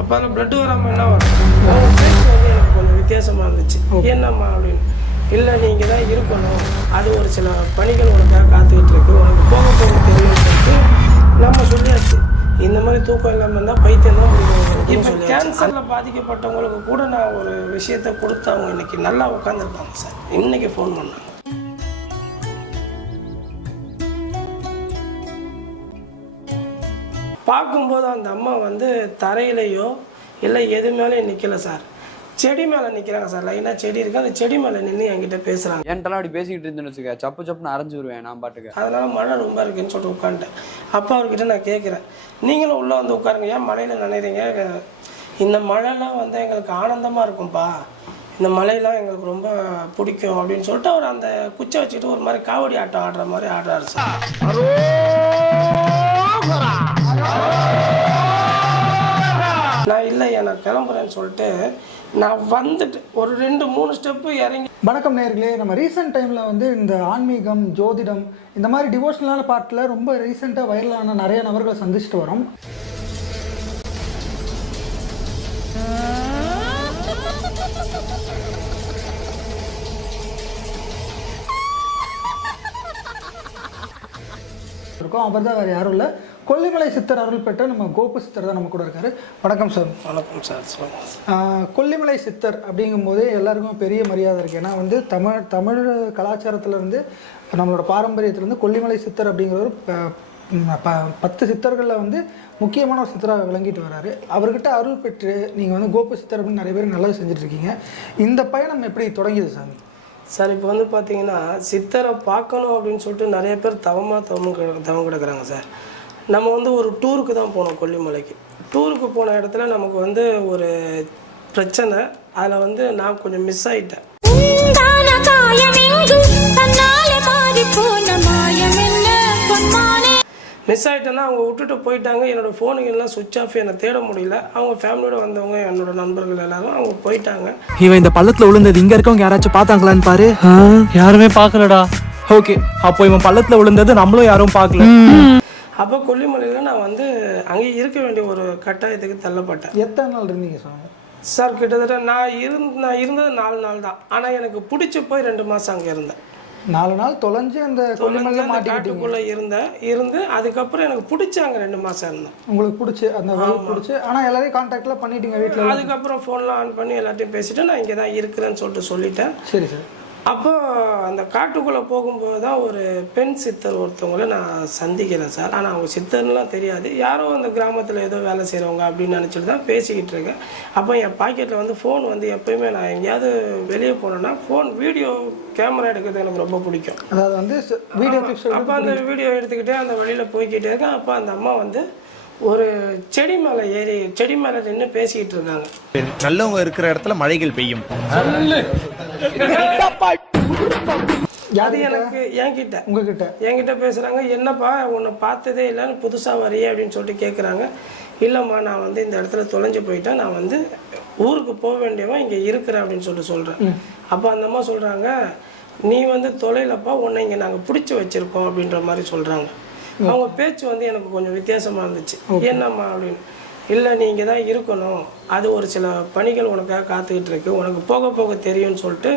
அப்போ அதில் ப்ளட்டு வராமல் என்ன வரும்? அவங்க பேச்சு வந்து எனக்கு கொஞ்சம் வித்தியாசமாக இருந்துச்சு. என்னம்மா அப்படின்னு. இல்லை நீங்கள் தான் இருக்கணும், அது ஒரு சில பணிகள் உனக்காக காத்துக்கிட்டு இருக்கு, உனக்கு போக போக தெரியும்னு சொல்லிட்டு நம்ம சொல்லியாச்சு. இந்த மாதிரி தூக்கம் இல்லாமல் இருந்தால் பைத்தியம் தான் முடியும். இப்போ கேன்சரில் பாதிக்கப்பட்டவங்களுக்கு கூட நான் ஒரு விஷயத்தை கொடுத்து அவங்க இன்னைக்கு நல்லா உட்காந்துருக்காங்க சார். இன்னைக்கு ஃபோன் பண்ணாங்க. பார்க்கும்போது அந்த அம்மா வந்து தரையிலையோ இல்லை எது மேலேயும் நிற்கலை சார், செடி மேலே நிற்கிறாங்க சார். லைனாக செடி இருக்குது, அந்த செடி மேலே நின்று என்கிட்ட பேசுகிறாங்க. என்கிட்டலாம் அப்படி பேசிக்கிட்டு இருந்துன்னு வச்சுக்க, சப்பு சப்புன்னு அரைஞ்சு வருவேன் நான் பாட்டுக்கு. அதனால் மழை ரொம்ப இருக்குன்னு சொல்லிட்டு உட்காந்துட்டேன். அப்போ அவர்கிட்ட நான் கேட்குறேன், நீங்களும் உள்ளே வந்து உட்காருங்க, ஏன் மழையில் நினைக்கிறீங்க? இந்த மழைலாம் வந்து எங்களுக்கு ஆனந்தமாக இருக்கும்ப்பா, இந்த மழையெல்லாம் எங்களுக்கு ரொம்ப பிடிக்கும் அப்படின்னு சொல்லிட்டு அவர் அந்த குச்சை வச்சுக்கிட்டு ஒரு மாதிரி காவடி ஆட்டம் ஆடுற மாதிரி ஆடுறாரு சார். நான் இல்லையா நான் கிளம்புறேன்னு சொல்லிட்டு நான் வந்துட்டு ஒரு 2-3 ஸ்டெப்பு இறங்கி. வணக்கம் நேயர்களே, நம்ம ரீசெண்ட் டைமில் வந்து இந்த ஆன்மீகம், ஜோதிடம், இந்த மாதிரி டிவோஷனலான பாட்டில் ரொம்ப ரீசெண்டாக வைரலான நிறைய நபர்களை சந்திச்சுட்டு வரோம். அவர் தான் வேறு யாரும் இல்லை, கொல்லிமலை சித்தர் அருள் பெற்ற நம்ம கோபு சித்தர் தான் நம்ம கூட இருக்காரு. வணக்கம் சார். வணக்கம் சார். கொல்லிமலை சித்தர் அப்படிங்கும்போது எல்லாருக்கும் பெரிய மரியாதை இருக்குது. ஏன்னா வந்து தமிழ் கலாச்சாரத்துலேருந்து நம்மளோட பாரம்பரியத்துலேருந்து கொல்லிமலை சித்தர் அப்படிங்கிறவர் 10 சித்தர்களில் வந்து முக்கியமான ஒரு சித்தராக விளங்கிட்டு வர்றாரு. அவர்கிட்ட அருள் பெற்று நீங்கள் வந்து கோபு சித்தர் அப்படின்னு நிறைய பேர் நல்லது செஞ்சுட்ருக்கீங்க. இந்த பயணம் எப்படி தொடங்கியது சார்? சார் இப்போ வந்து பார்த்தீங்கன்னா சித்தரை பார்க்கணும் அப்படின்னு சொல்லிட்டு நிறைய பேர் தவம் கிடக்குறாங்க சார். நம்ம வந்து ஒரு டூருக்கு தான் போனோம் கொல்லிமலைக்கு. டூருக்கு போன இடத்துல நமக்கு வந்து ஒரு பிரச்சனை, அதில் வந்து நான் கொஞ்சம் மிஸ் ஆகிட்டேன். மிஸ் ஆகிட்டேன்னா அவங்க விட்டுட்டு போயிட்டாங்க. என்னோடய ஃபோனுக்கு எல்லாம் சுவிட்ச் ஆஃப், என்னை தேட முடியல. அவங்க ஃபேமிலியோட வந்தவங்க என்னோட நண்பர்கள் எல்லாரும் அவங்க போயிட்டாங்க. இவன் இந்த பள்ளத்தில் விழுந்தது இங்கே இருக்கவங்க யாராச்சும் பார்த்தாங்களான்னு பாரு. யாருமே பார்க்கலடா. ஓகே, அப்போ இவன் பள்ளத்தில் விழுந்தது நம்மளும் யாரும் பார்க்கல. அப்போ கொல்லிமலையில் நான் வந்து அங்கேயே இருக்க வேண்டிய ஒரு கட்டாயத்துக்கு தள்ளப்பட்டேன். எத்தனை நாள் இருந்தீங்க சார்? சார் கிட்டத்தட்ட நான் இருந்தது 4 நாள் தான். ஆனால் எனக்கு பிடிச்சி போய் 2 மாதம் அங்கே இருந்தேன். 4 நாள் தொலைஞ்சு அந்த காட்டுக்குள்ளே இருந்து அதுக்கப்புறம் எனக்கு பிடிச்சி அங்கே 2 மாதம் இருந்தேன். உங்களுக்கு பிடிச்சி அந்த பிடிச்சி, ஆனால் எல்லாரையும் கான்டாக்ட்லாம் பண்ணிட்டீங்க வீட்டில்? அதுக்கப்புறம் ஃபோன்லாம் ஆன் பண்ணி எல்லாத்தையும் பேசிவிட்டு நான் இங்கே தான் இருக்கிறேன்னு சொல்லிட்டேன். சரி சார். அப்போ அந்த காட்டுக்குள்ளே போகும்போது தான் ஒரு பெண் சித்தர் ஒருத்தவங்களை நான் சந்திக்கிறேன் சார். ஆனால் அவங்க சித்தர்லாம் தெரியாது, யாரோ அந்த கிராமத்தில் ஏதோ வேலை செய்கிறவங்க அப்படின்னு நினச்சிட்டு தான் பேசிக்கிட்டு இருக்கேன். அப்போ என் பாக்கெட்டில் வந்து ஃபோன் வந்து எப்போயுமே நான் எங்கேயாவது வெளியே போனேன்னா வீடியோ கேமரா எடுக்கிறது எனக்கு ரொம்ப பிடிக்கும். அதாவது வந்து வீடியோ. அப்போ அந்த வீடியோ எடுத்துக்கிட்டே அந்த வழியில் போய்கிட்டே இருக்கேன். அப்போ அந்த அம்மா வந்து ஒரு செடி மேலே நின்று பேசிக்கிட்டு இருக்காங்க. நல்லவங்க இருக்கிற இடத்துல மழைகள் பெய்யும். அது எனக்கு என்கிட்ட பேசுகிறாங்க. என்னப்பா உன்னை பார்த்ததே இல்லைன்னு புதுசாக வரையே அப்படின்னு சொல்லிட்டு கேட்குறாங்க. இல்லைம்மா, நான் வந்து இந்த இடத்துல தொலைஞ்சு போயிட்டேன், நான் வந்து ஊருக்கு போக வேண்டியவன் இங்கே இருக்கிறேன் அப்படின்னு சொல்லிட்டு சொல்கிறேன். அப்போ அந்த அம்மா சொல்கிறாங்க, நீ வந்து தொலைலப்பா, உன்னை இங்கே நாங்கள் பிடிச்சி வச்சுருக்கோம் அப்படின்ற மாதிரி சொல்கிறாங்க. அவங்க பேச்சு வந்து எனக்கு கொஞ்சம் வித்தியாசமாக இருந்துச்சு. என்னம்மா அப்படின்னு. இல்லை நீங்கள் தான் இருக்கணும், அது ஒரு சில பணிகள் உனக்காக காத்துக்கிட்டு இருக்கு, உனக்கு போக போக தெரியும்னு சொல்லிட்டு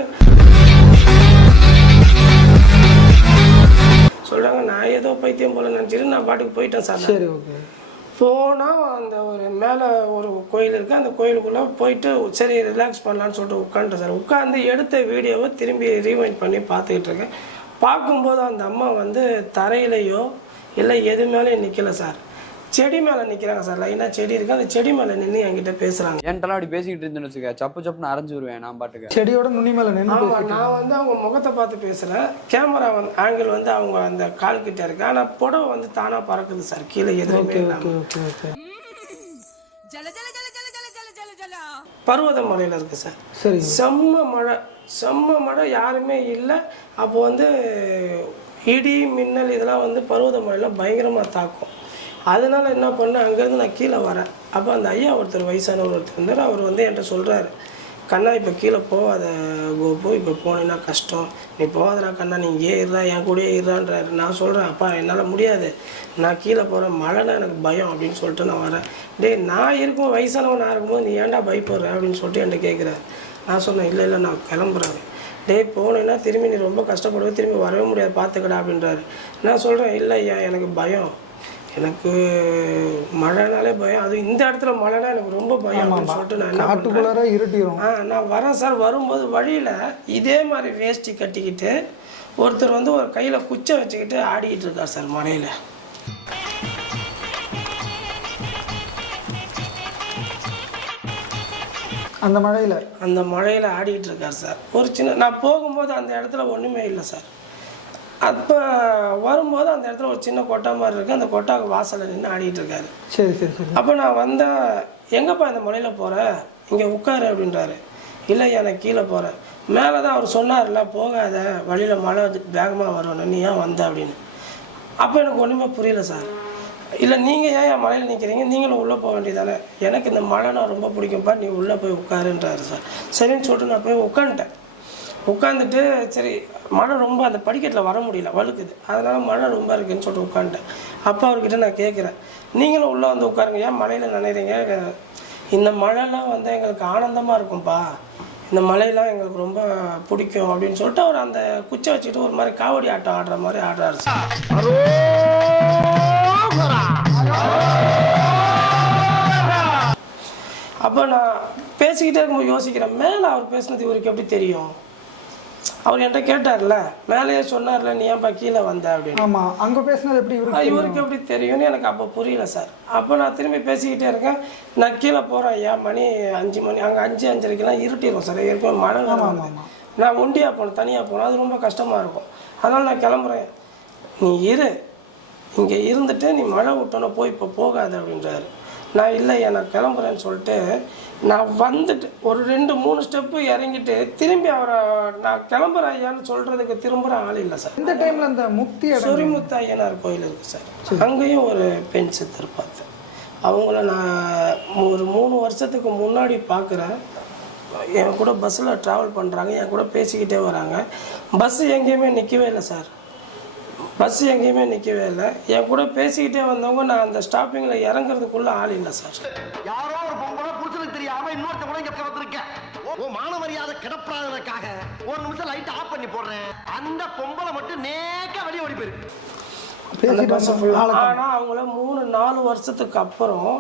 சொல்கிறாங்க. நான் ஏதோ பைத்தியம் போல நினச்சிட்டு நான் பாட்டுக்கு போயிட்டேன் சார். சரி, ஓகே. போனால் அந்த ஒரு மேலே ஒரு கோயில் இருக்குது, அந்த கோயிலுக்குள்ளே போயிட்டு சரி ரிலாக்ஸ் பண்ணலான்னு சொல்லிட்டு உட்காந்துட்டேன் சார். உட்காந்து எடுத்த வீடியோவை திரும்பி ரீவைண்ட் பண்ணி பார்த்துக்கிட்டு இருக்கேன். பார்க்கும்போது அந்த அம்மா வந்து தரையிலையோ இல்லை எது மேலேயும் நிற்கலை சார், செடி மேலே நிற்கிறாங்க சார். லைனாக செடி இருக்குது, அந்த செடி மேலே நின்று என்கிட்ட பேசுகிறாங்க. என்கிட்டலாம் அப்படி பேசிக்கிட்டு இருந்துன்னு வச்சுக்க, சப்பு சப்புன்னு அரைஞ்சு வருவேன் நான் பாட்டுக்கு. செடியோட நுனி மேலே நின்று. நான் வந்து அவங்க முகத்தை பார்த்து பேசுகிறேன். கேமரா ஆங்கிள் வந்து அவங்க அந்த கால் கிட்ட இருக்கு, ஆனால் புடவை வந்து தானாக பறக்குது சார் கீழே எதுவுமே. பர்வத மலையில் இருக்குது சார். சரி. செம்ம மழை யாருமே இல்லை. அப்போ வந்து இடி மின்னல் இதெல்லாம் வந்து பர்வத மலையில் பயங்கரமாக தாக்கும். அதனால என்ன பண்ணேன், அங்கேருந்து நான் கீழே வரேன். அப்போ அந்த ஐயா ஒருத்தர் வயசானவர் ஒருத்தர் இருந்தார். அவர் வந்து என்கிட்ட சொல்கிறாரு, கண்ணா இப்போ கீழே போகாத கோபு, இப்போ போனேன்னா கஷ்டம், நீ போகாதடா கண்ணா, நீ இங்கே இருறா, என் கூடயே இருறான்றாரு. நான் சொல்கிறேன், அப்பா என்னால் முடியாது, நான் கீழே போகிறேன், மழைனா எனக்கு பயம் அப்படின்னு சொல்லிட்டு நான் வரேன். டேய் நான் இருக்கும் வயசானவன் நான் இருக்கும்போது நீ ஏன்டா பயப்படுற அப்படின்னு சொல்லிட்டு என்கிட்ட கேட்குறாரு. நான் சொன்னேன், இல்லை இல்லை நான் கிளம்புறேன். டேய் போனேன்னா திரும்பி நீ ரொம்ப கஷ்டப்படுவே, திரும்பி வரவே முடியாது, பார்த்துக்கடா அப்படின்றாரு. நான் சொல்கிறேன், இல்லை ஐயா எனக்கு பயம், எனக்கு மழைனாலே பயம், அது இந்த இடத்துல மழைனா எனக்கு ரொம்ப பயம் அப்படின்னு சொல்லிட்டு நான் என்ன காட்டுக்குள்ளார இருட்டிடும். நான் வரேன் சார். வரும்போது வழியில் இதே மாதிரி வேஷ்டி கட்டிக்கிட்டு ஒருத்தர் வந்து ஒரு கையில் குச்சை வச்சுக்கிட்டு ஆடிக்கிட்டு இருக்கார் சார் மழையில். அந்த மழையில் ஆடிக்கிட்டு இருக்கார் சார். ஒரு சின்ன நான் போகும்போது அந்த இடத்துல ஒன்றுமே இல்லை சார். அப்போ வரும்போது அந்த இடத்துல ஒரு சின்ன கொட்டா மாதிரி இருக்குது, அந்த கொட்டாவுக்கு வாசலில் நின்று ஆடிட்டு இருக்காரு. சரி சரி சரி. அப்போ நான் வந்தேன், எங்கப்பா இந்த மலையில் போகிறேன், இங்கே உட்காரு அப்படின்றாரு. இல்லை எனக்கு கீழே போகிறேன். மேலே தான் அவர் சொன்னார்ல போகாத வழியில் மழை வேகமாக வரணும், நீ ஏன் வந்த அப்படின்னு. அப்போ எனக்கு ஒன்றுமே புரியல சார். இல்லை நீங்கள் ஏன் என் மலையில் நிற்கிறீங்க, நீங்களும் உள்ளே போக வேண்டியதானே, எனக்கு இந்த மழை நான் ரொம்ப பிடிக்கும்ப்பா, நீ உள்ளே போய் உட்காருன்றாரு சார். சரின்னு சொல்லிட்டு நான் போய் உட்காந்துட்டேன். உட்காந்துட்டு சரி மழை ரொம்ப அந்த படிக்கட்டில் வர முடியல, வழுக்குது, அதனால் மழை ரொம்ப இருக்குதுன்னு சொல்லிட்டு உட்காந்துட்டேன். அப்பா அவர்கிட்ட நான் கேட்குறேன், நீங்களும் உள்ளே வந்து உட்காருங்க, ஏன் மழையில் நினைக்கிறீங்க, இந்த மழைலாம் வந்து எங்களுக்கு ஆனந்தமாக இருக்கும்ப்பா, இந்த மழையெல்லாம் எங்களுக்கு ரொம்ப பிடிக்கும் அப்படின்னு சொல்லிட்டு அவர் அந்த குச்சை வச்சுக்கிட்டு ஒரு மாதிரி காவடி ஆட்டம் ஆடுற மாதிரி ஆடுறாரு சார். அப்போ நான் பேசிக்கிட்டே இருக்கும்போது யோசிக்கிறேன், மேலே அவர் பேசுனது இவருக்கு எப்படி தெரியும், அவர் என்கிட்ட கேட்டார்ல, மேலேயே சொன்னார்ல நீ ஏன்ப்பா கீழே வந்த அப்படின்னு. ஆமாம், அங்கே பேசுனது எப்படி இவருக்கு எப்படி தெரியும்னு எனக்கு அப்போ புரியல சார். அப்போ நான் திரும்பி பேசிக்கிட்டே இருக்கேன், நான் கீழே போகிறேன் ஐயா, மணி 5 மணி, அங்கே 5-5:30 இருட்டிடும் சார், ஏற்கனவே மழை வருது, நான் ஒண்டியாக போகணும், தனியாக போகணும், அது ரொம்ப கஷ்டமாக இருக்கும், அதனால் நான் கிளம்புறேன், நீ இரு, இங்கே இருந்துட்டு நீ மழை விட்டோன்னா போய் இப்போ போகாது அப்படின்றாரு. நான் இல்லையா நான் கிளம்புறேன்னு சொல்லிட்டு நான் வந்துட்டு ஒரு 2-3 ஸ்டெப்பு இறங்கிட்டு திரும்பி அவரை நான் கிளம்புறேன் ஐயான்னு சொல்கிறதுக்கு திரும்புகிற ஆள் இல்லை சார். இந்த டைமில் அந்த முக்தி சொரிமுத்து ஐயனார் கோயில் இருக்குது சார், அங்கேயும் ஒரு பெண் சித்தர் பார்த்தேன். அவங்கள நான் ஒரு 3 வருஷத்துக்கு முன்னாடி பார்க்குறேன். என் கூட பஸ்ஸில் ட்ராவல் பண்ணுறாங்க, என் கூட பேசிக்கிட்டே வராங்க. பஸ்ஸு எங்கேயுமே நிற்கவே இல்லை சார், பஸ்ஸு எங்கேயுமே நிற்கவே இல்லை. என் கூட பேசிக்கிட்டே வந்தவங்க நான் அந்த ஸ்டாப்பிங்கில் இறங்குறதுக்குள்ளே ஆள் இல்லை சார். யாரோ ஒரு பொம்பளை புடிச்சதுக்கு தெரியாம இன்னொருத்த கூட இங்க வந்திருக்கேன். ஓ மான மரியாதை கிடப்படாததுக்காக ஒரு நிமிஷம் லைட் ஆஃப் பண்ணி போடுறேன். அந்த பொம்பளை மட்டும் நேக்கா வெளியே ஓடி போயிருக்கு. ஆனால் அவங்கள 3-4 வருஷத்துக்கு அப்புறம்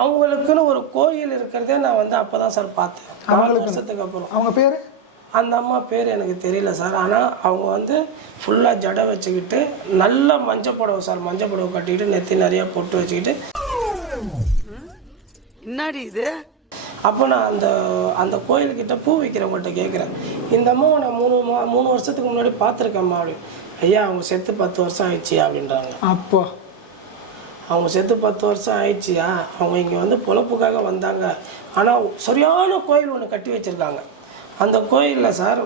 அவங்களுக்குன்னு ஒரு கோயில் இருக்கிறதே நான் வந்து அப்போ தான் சார் பார்த்தேன். 4 வருஷத்துக்கு அப்புறம். அவங்க பேர், அந்த அம்மா பேர் எனக்கு தெரியல சார். ஆனால் அவங்க வந்து ஃபுல்லாக ஜடை வச்சுக்கிட்டு நல்ல மஞ்சள் புடவை சார், மஞ்சள் புடவை கட்டிக்கிட்டு நெத்தி நிறையா பொட்டு வச்சுக்கிட்டு. என்னடி இது? அப்போ நான் அந்த கோயில்கிட்ட பூ வைக்கிறவங்கள்ட்ட கேட்குறேன், இந்த அம்மாவை நான் 3 வருஷத்துக்கு முன்னாடி பார்த்துருக்கேம்மா அப்படின்னு. ஐயா அவங்க செத்து 10 வருஷம் ஆயிடுச்சியா அப்படின்றாங்க. அப்போ அவங்க செத்து 10 வருஷம் ஆயிடுச்சியா, அவங்க இங்கே வந்து பொழப்புக்காக வந்தாங்க, ஆனால் சரியான கோயில் ஒன்று கட்டி வச்சுருக்காங்க. அந்த கோயிலில் சார்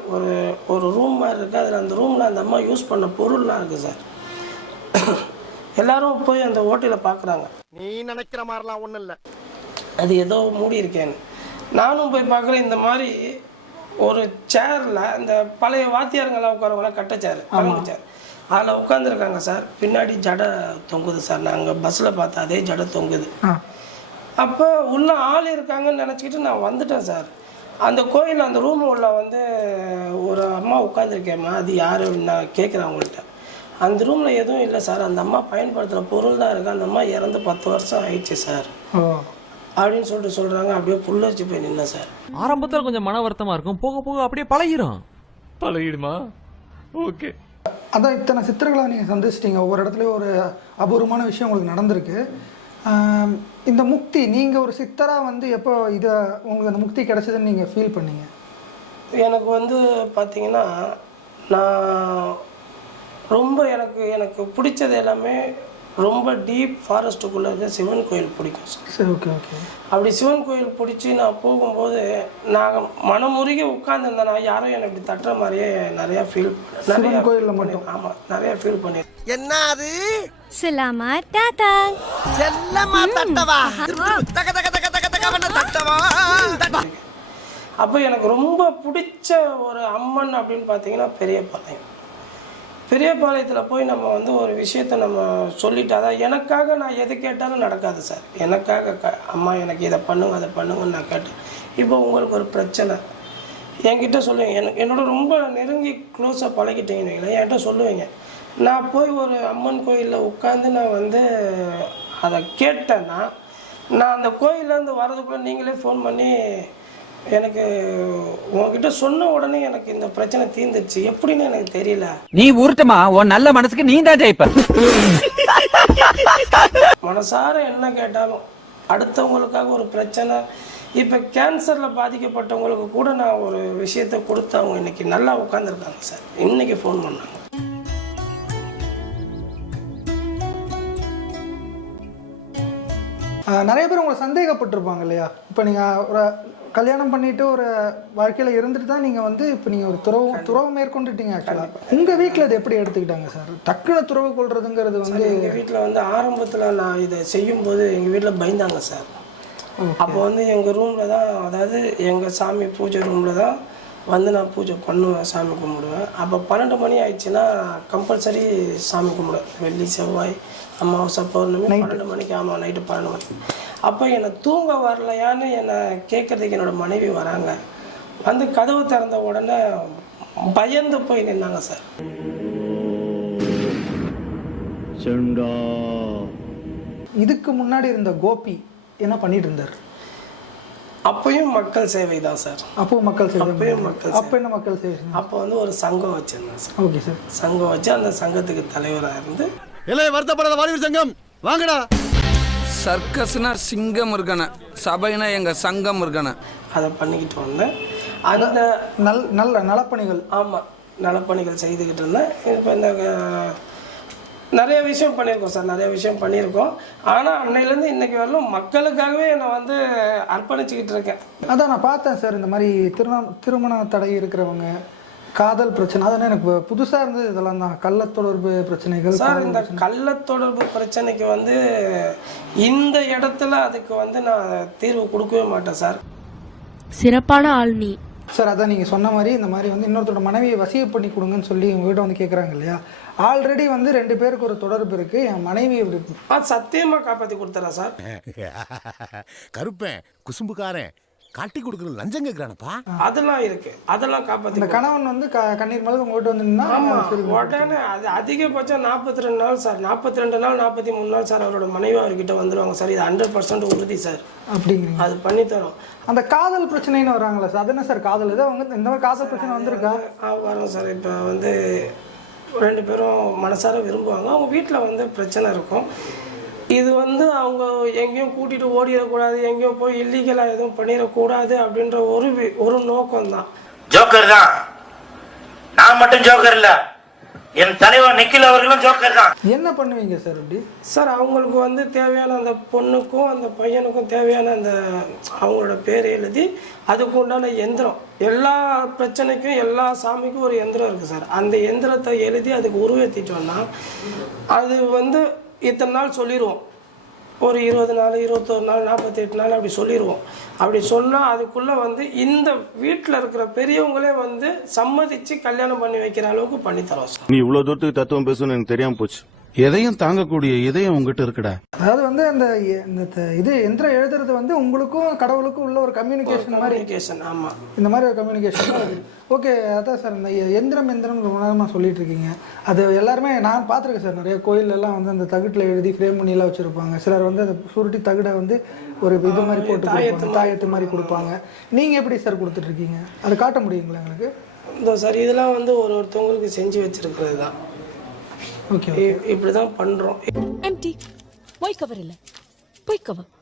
ஒரு ரூம் மாதிரி இருக்குது, அதில் அந்த ரூமில் அந்த அம்மா யூஸ் பண்ண பொருள்லாம் இருக்குது சார். எல்லாரும் போய் அந்த ஹோட்டலில் பார்க்குறாங்க, நீ நினைக்கிற மாதிரிலாம் ஒன்றும் இல்லை, அது ஏதோ மூடி இருக்கேன்னு. நானும் போய் பார்க்குறேன், இந்த மாதிரி ஒரு சேரில் இந்த பழைய வாத்தியாருங்கெல்லாம் உட்காரவங்களாம் கட்ட சேர், பழங்கு சேர், அதில் உட்காந்துருக்காங்க சார். பின்னாடி ஜடை தொங்குது சார், நாங்கள் பஸ்ஸில் பார்த்தா அதே ஜடை தொங்குது. அப்போ உள்ள ஆள் இருக்காங்கன்னு நினச்சிக்கிட்டு நான் வந்துட்டேன் சார். அந்த கோயில் அந்த ரூம் உள்ள வந்து ஒரு அம்மா உட்காந்துருக்கேம்மா, அது யார் அப்படின்னு நான் கேட்குறேன் அவங்கள்ட்ட. அந்த ரூமில் எதுவும் இல்லை சார், அந்த அம்மா பயன்படுத்துகிற பொருள் தான் இருக்குது, அந்த அம்மா இறந்து 10 வருஷம் ஆயிடுச்சு சார் அப்படின்னு சொல்லிட்டு சொல்கிறாங்க. அப்படியே புல்லரிச்சு போய் நின்ன சார். ஆரம்பத்தில் கொஞ்சம் மன வருத்தமாக இருக்கும், போக போக அப்படியே பழகிடுமா? ஓகே. அதான் இத்தனை சித்தர்களை நீங்கள் சந்திச்சிட்டிங்க, ஒவ்வொரு இடத்துலையும் ஒரு அபூர்வமான விஷயம் உங்களுக்கு நடந்திருக்கு. இந்த முக்தி நீங்கள் ஒரு சித்தராக வந்து எப்போ உங்களுக்கு அந்த முக்தி கிடைச்சதுன்னு நீங்கள் ஃபீல் பண்ணீங்க? எனக்கு வந்து பார்த்தீங்கன்னா நான் ரொம்ப எனக்கு பிடிச்சது எல்லாமே ரொம்ப டீப் ஃபாரஸ்ட்டுக்குள்ளே இருக்க சிவன் கோயில் பிடிக்கும் சார். சரி, ஓகே ஓகே. அப்படி சிவன் கோயில் பிடிச்சி நான் போகும்போது நான் மனமுருகி உட்காந்துருந்தேன். நான் யாரும் எனக்கு இப்படி தட்டுற மாதிரியே நிறையா ஃபீல் நிறைய கோயிலில் மட்டும். ஆமாம், நிறையா ஃபீல் பண்ணி. என்ன அது? Selamat datang. செல்லமா தட்டவா? தக தக தக தக தக தட்டவா? அப்போ எனக்கு ரொம்ப பிடிச்ச ஒரு அம்மன் அப்படின்னு பார்த்தீங்கன்னா பெரியபாளையம். பெரியபாளையத்தில் போய் நம்ம வந்து ஒரு விஷயத்தை நம்ம சொல்லிட்டு, அதான் எனக்காக நான் எது கேட்டாலும் நடக்காது சார். எனக்காக அம்மா எனக்கு இதை பண்ணுங்க அதை பண்ணுங்கன்னு நான் கேட்டேன். இப்போ உங்களுக்கு ஒரு பிரச்சனை என்கிட்ட சொல்லுவீங்க, என்னோட ரொம்ப நெருங்கி க்ளோஸாக பழகிட்டீங்கன்னு என்கிட்ட சொல்லுவீங்க. நான் போய் ஒரு அம்மன் கோயிலில் உட்காந்து நான் வந்து அதை கேட்டேன்னா, நான் அந்த கோயிலேருந்து வர்றதுக்குள்ளே நீங்களே ஃபோன் பண்ணி எனக்கு உங்ககிட்ட சொன்ன உடனே எனக்கு இந்த பிரச்சனை தீர்ந்துச்சு, எப்படின்னு எனக்கு தெரியல. நீ ஊர்ட்டமா உன் நல்ல மனசுக்கு நீ தான் ஜெயிப்ப. மனசார என்ன கேட்டாலும் அடுத்தவங்களுக்காக ஒரு பிரச்சனை. இப்போ கேன்சரில் பாதிக்கப்பட்டவங்களுக்கு கூட நான் ஒரு விஷயத்தை கொடுத்து அவங்க இன்னைக்கு நல்லா உட்காந்துருக்காங்க சார். இன்னைக்கு ஃபோன் பண்ணாங்க. நிறைய பேர் உங்களை சந்தேகப்பட்டிருப்பாங்க இல்லையா? இப்போ நீங்கள் ஒரு கல்யாணம் பண்ணிட்டு ஒரு வாழ்க்கையில் இருந்துட்டு தான் நீங்கள் வந்து இப்போ நீங்கள் ஒரு துறவு மேற்கொண்டுட்டீங்க. ஆக்சுவலாக உங்கள் வீட்டில் அதை எப்படி எடுத்துக்கிட்டாங்க சார்? டக்குன்னு துறவு கொள்றதுங்கிறது வந்து எங்கள் வீட்டில் வந்து ஆரம்பத்தில் நான் இதை செய்யும்போது எங்கள் வீட்டில் பயந்தாங்க சார். அப்போ வந்து எங்கள் ரூமில் தான், அதாவது எங்கள் சாமி பூஜை ரூமில் தான் வந்து நான் பூஜை பண்ணுவேன், சாமி கும்பிடுவேன். அப்போ 12 மணி ஆயிடுச்சுன்னா கம்பல்சரி சாமி கும்பிடுவேன். வெள்ளி செவ்வாய் அமாவாசை பௌர்ணமி 12 மணிக்கு. ஆமாம், நைட்டு 12 மணி. அப்போ என்னை தூங்க வரலையான்னு என்னை கேட்குறதுக்கு என்னோடய மனைவி வராங்க. வந்து கதவு திறந்த உடனே பயந்து போய் நின்னாங்க சார். இதுக்கு முன்னாடி இருந்த கோபி என்ன பண்ணிட்டு இருந்தார்? அப்பயும் மக்கள் சேவை தான் சார். அப்பவும் மக்கள் சேவை. அப்பயும் மக்கள். அப்போ என்ன மக்கள் சேவை? அப்போ வந்து ஒரு சங்கம் வச்சிருந்தேன் சார். Okay sir. சங்கம் வச்சு அந்த சங்கத்துக்கு தலைவராக இருந்து இல்லை வருத்தப்படாத வாலிபர் சங்கம் வாங்கடா. சர்க்கஸ்னா சிங்கம் இருக்கணும், சபைனா எங்க சங்கம் இருக்கணும். அதை பண்ணிக்கிட்டு வந்தேன். அந்த நல்ல நலப்பணிகள். ஆமாம், நலப்பணிகள் செய்துக்கிட்டு இருந்தேன். இப்போ இந்த நிறைய விஷயம் பண்ணியிருக்கோம் சார், நிறைய விஷயம் பண்ணியிருக்கோம். ஆனால் அன்னையிலேருந்து இன்னைக்கு வரலும் மக்களுக்காகவே என்னை வந்து அர்ப்பணிச்சுக்கிட்டு இருக்கேன். அதான் நான் பார்த்தேன் சார், இந்த மாதிரி திருமண தடை இருக்கிறவங்க, காதல் பிரச்சனை, அதெல்லாம் எனக்கு புதுசாக இருந்தது. இதெல்லாம் தான் கள்ளத்தொடர்பு பிரச்சனைகள் சார். இந்த கள்ளத்தொடர்பு பிரச்சனைக்கு வந்து இந்த இடத்துல அதுக்கு வந்து நான் தீர்வு கொடுக்கவே மாட்டேன் சார். சிறப்பான ஆள் நீ சார். அதான் நீங்கள் சொன்ன மாதிரி இந்த மாதிரி வந்து இன்னொருத்தரோட மனைவியை வசிய பண்ணி கொடுங்கன்னு சொல்லி உங்ககிட்ட வந்து கேட்குறாங்க இல்லையா? ஆல்ரெடி வந்து 2 பேருக்கு ஒரு தொடர்பு இருக்கு. என் மனைவி எப்படி இருக்கு? அது சத்தியமாக காப்பாற்றி கொடுத்துறேன் சார். கருப்பேன் குசும்புக்காரன் காட்டி கொடுக்குறது லஞ்சம் கேட்குறானப்பா. அதெல்லாம் இருக்கு, அதெல்லாம் காப்பாற்றி. இந்த கணவன் வந்து கண்ணீர் மல்க உங்ககிட்ட வந்து நின்னா உடனே அது அதிகபட்சம் 42 நாள் சார். 42 நாள் 43 நாள் சார் அவரோட மனைவி அவர்கிட்ட வந்துடுவாங்க சார். இது 100% உறுதி சார். அப்படிங்கிறீங்க? அது பண்ணித்தரோம். அந்த காதல் பிரச்சனைன்னு வராங்களா சார்? அது என்ன சார் காதல்? இது அவங்க இந்த மாதிரி காதல் பிரச்சனை வந்திருக்கா? வரும் சார். இப்போ வந்து 2 பேரும் மனசார விரும்புவாங்க. அவங்க வீட்டில் வந்து பிரச்சனை இருக்கும். இது வந்து அவங்க எங்கேயும் கூட்டிகிட்டு ஓடிடக்கூடாது, எங்கேயும் போய் இல்லீகலாக எதுவும் பண்ணிடக்கூடாது அப்படின்ற ஒரு நோக்கம் தான். ஜோக்கர் தான், நான் மட்டும் ஜோக்கர் இல்லை, என் தலைவர் நிக்கில் அவர்களும் ஜோக்கர் தான். என்ன பண்ணுவீங்க சார் அப்படி? சார் அவங்களுக்கு வந்து தேவையான அந்த பொண்ணுக்கும் அந்த பையனுக்கும் தேவையான அந்த அவங்களோட பேரை எழுதி அதுக்கு உண்டான எந்திரம், எல்லா பிரச்சனைக்கும் எல்லா சாமிக்கும் ஒரு எந்திரம் இருக்குது சார். அந்த எந்திரத்தை எழுதி அதுக்கு உருவேற்றிட்டோன்னா அது வந்து இத்தனை நாள் சொல்லிடுவோம். ஒரு 20 நாள் 21 நாள் 48 நாள் அப்படி சொல்லிடுவோம். அப்படி சொன்னால் அதுக்குள்ளே வந்து இந்த வீட்டில் இருக்கிற பெரியவங்களே வந்து சம்மதித்து கல்யாணம் பண்ணி வைக்கிற அளவுக்கு பண்ணித்தரோம் சார். நீ இவ்வளவு தூரத்துக்கு தத்துவம் பேசணும்னு எனக்கு தெரியாம போச்சு. எதையும் தாங்கக்கூடிய இதயம் உங்ககிட்ட இருக்குடா. அதாவது வந்து அந்த இது எந்திரம் எழுதுறது வந்து உங்களுக்கும் கடவுளுக்கும் உள்ள ஒரு கம்யூனிகேஷன் மாதிரி. ஆமாம், இந்த மாதிரி ஒரு கம்யூனிகேஷன். ஓகே, அதான் சார் இந்த எந்திரம் ரொம்ப நேரமாக சொல்லிட்டு இருக்கீங்க. அது எல்லாருமே நான் பார்த்துருக்கேன் சார். நிறைய கோயிலெல்லாம் வந்து அந்த தகுட்டில் எழுதி ஃப்ரேம் பண்ணிலாம் வச்சுருப்பாங்க. சிலர் வந்து அந்த சுருட்டி தகுடை வந்து ஒரு இது மாதிரி போட்டு தாயத்து மாதிரி கொடுப்பாங்க. நீங்கள் எப்படி சார் கொடுத்துட்ருக்கீங்க? அதை காட்ட முடியுங்களா எங்களுக்கு? இந்த சார் இதெல்லாம் வந்து ஒருத்தவங்களுக்கு செஞ்சு வச்சுருக்கிறது தான். ஓகே, இப்படி தான் பண்ணுறோம்.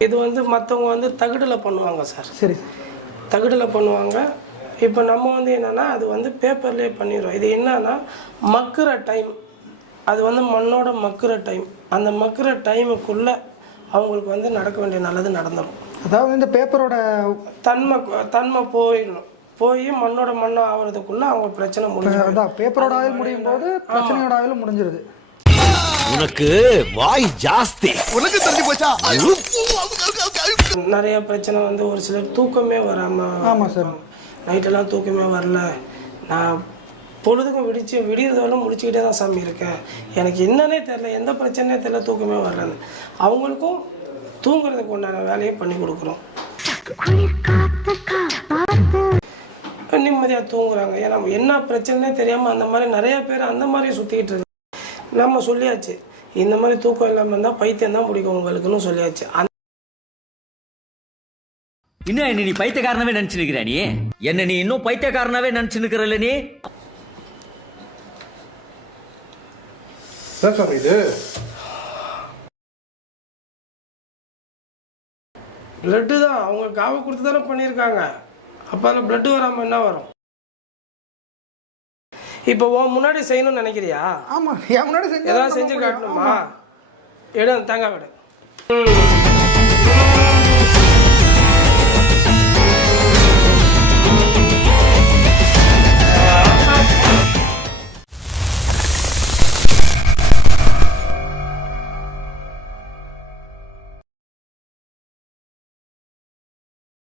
இது வந்து மற்றவங்க வந்து தகுடில் பண்ணுவாங்க சார். சரி, தகுடில் பண்ணுவாங்க. இப்போ நம்ம வந்து என்னென்னா அது வந்து பேப்பர்லேயே பண்ணிடுறோம். இது என்னன்னா மக்குற டைம், அது வந்து மண்ணோட மக்குற டைம். அந்த மக்குற டைமுக்குள்ளே அவங்களுக்கு வந்து நடக்க வேண்டிய நல்லது நடந்துடும். அதாவது இந்த பேப்பரோட தன்மை போயிடணும். போய் மண்ணோட மண்ணை ஆகிறதுக்குள்ள அவங்க பிரச்சனை முடியும். அதான் பேப்பரோட ஆயில் முடியும் போது பிரச்சனையோட ஆயிலும் முடிஞ்சிருது. உனக்கு வாய் ஜாஸ்தி. உனக்கு தள்ளி போச்சா? நிறைய பிரச்சனை வந்து ஒரு சிலர் தூக்கமே வராமல். ஆமாம் சார். நைட்டெல்லாம் தூக்கமே வரல, நான் பொழுதுக்கும் விடியறதெல்லாம் முடிச்சுக்கிட்டே தான் சாமி இருக்கேன், எனக்கு என்னன்னே தெரில, எந்த பிரச்சனையே தெரில, தூக்கமே வரலன்னு. அவங்களுக்கும் தூங்குறதுக்கு உண்டான வேலையை பண்ணி கொடுக்குறோம். நிம்மதியாக தூங்குறாங்க. ஏன்னா என்ன பிரச்சனைனே தெரியாமல் அந்த மாதிரி நிறையா பேர் அந்த மாதிரி சுற்றிக்கிட்டு இருக்கு. நம்ம சொல்லியாச்சு, இந்த மாதிரி தூக்கம் இல்லாமல் இருந்தால் பைத்தியம் தான் பிடிக்கும் உங்களுக்குன்னு சொல்லியாச்சு. இன்னும் என்ன நீ பைத்தியக்காரனாவே நினைச்சுக்கிற? நீ என்ன நீ இன்னும் பைத்தியக்காரனாவே நினைச்சுக்கிறல்ல? நீ சார் இது பிளட்டு தான் அவங்க காவை கொடுத்து தானே பண்ணியிருக்காங்க. அப்போ அதில் பிளட்டு வராமல் என்ன வரும்? இப்போ முன்னாடி செய்யணும்னு நினைக்கிறியா? ஆமாம், என் முன்னாடி ஏதாவது செஞ்சு காட்டணுமா? எடு தேங்காய் விடு.